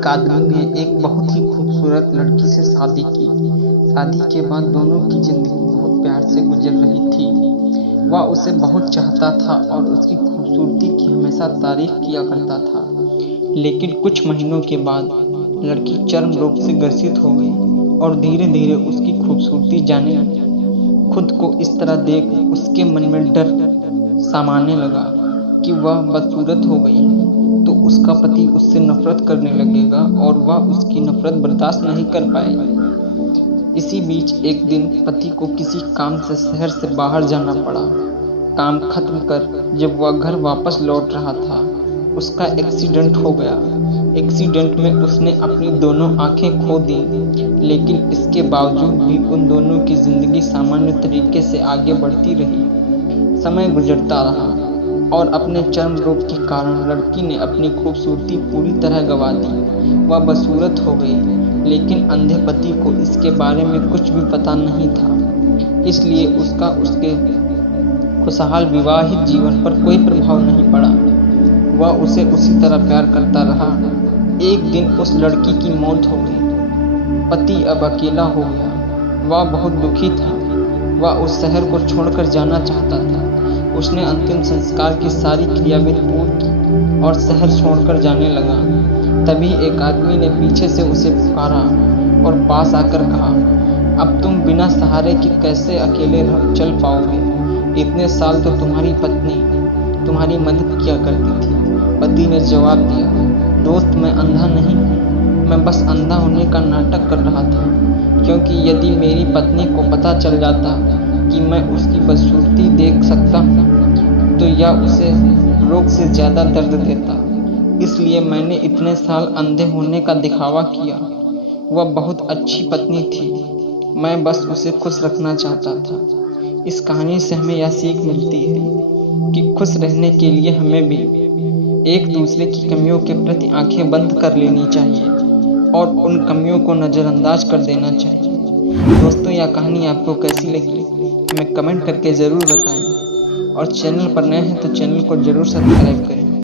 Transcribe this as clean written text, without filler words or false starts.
एक आदमी ने एक बहुत ही खूबसूरत लड़की से शादी की। शादी के बाद दोनों की जिंदगी बहुत प्यार से गुजर रही थी। वह उसे बहुत चाहता था और उसकी खूबसूरती की हमेशा तारीफ किया करता था। लेकिन कुछ महीनों के बाद लड़की चर्म रोग से ग्रसित हो गई और धीरे धीरे उसकी खूबसूरती जाने लगी। खुद को इस तरह देख उसके मन में डर सामाने लगा कि वह बदसूरत हो गई तो उसका पति उससे नफरत करने लगेगा और वह उसकी नफरत बर्दाश्त नहीं कर पाएगी। इसी बीच एक दिन पति को किसी काम से शहर से बाहर जाना पड़ा। काम खत्म कर जब वह घर वापस लौट रहा था, उसका एक्सीडेंट हो गया। एक्सीडेंट में उसने अपनी दोनों आंखें खो दी, लेकिन इसके बावजूद भी उन दोनों की जिंदगी सामान्य तरीके से आगे बढ़ती रही। समय गुजरता रहा और अपने चर्म रोग के कारण लड़की ने अपनी खूबसूरती पूरी तरह गंवा दी। वह बदसूरत हो गई, लेकिन अंधे पति को इसके बारे में कुछ भी पता नहीं था, इसलिए उसका उसके खुशहाल विवाहित जीवन पर कोई प्रभाव नहीं पड़ा। वह उसे उसी तरह प्यार करता रहा। एक दिन उस लड़की की मौत हो गई। पति अब अकेला हो गया। वह बहुत दुखी था। वह उस शहर को छोड़कर जाना चाहता था। उसने अंतिम संस्कार की सारी क्रियाविधि पूरी की और शहर छोड़कर जाने लगा। तभी एक आदमी ने पीछे से उसे पुकारा और पास आकर कहा, अब तुम बिना सहारे के कैसे अकेले चल पाओगे? इतने साल तो तुम्हारी पत्नी तुम्हारी मदद किया करती थी। पति ने जवाब दिया, दोस्त मैं अंधा नहीं हूँ, मैं बस अंधा होने का नाटक कर रहा था, क्योंकि यदि मेरी पत्नी को पता चल जाता कि मैं उसकी बदसूरती देख सकता हूँ तो यह उसे रोग से ज़्यादा दर्द देता। इसलिए मैंने इतने साल अंधे होने का दिखावा किया। वह बहुत अच्छी पत्नी थी, मैं बस उसे खुश रखना चाहता था। इस कहानी से हमें यह सीख मिलती है कि खुश रहने के लिए हमें भी एक दूसरे की कमियों के प्रति आंखें बंद कर लेनी चाहिए और उन कमियों को नज़रअंदाज कर देना चाहिए। दोस्तों, यह कहानी आपको कैसी लगी हमें कमेंट करके ज़रूर बताएं और चैनल पर नए हैं तो चैनल को ज़रूर सब्सक्राइब करें।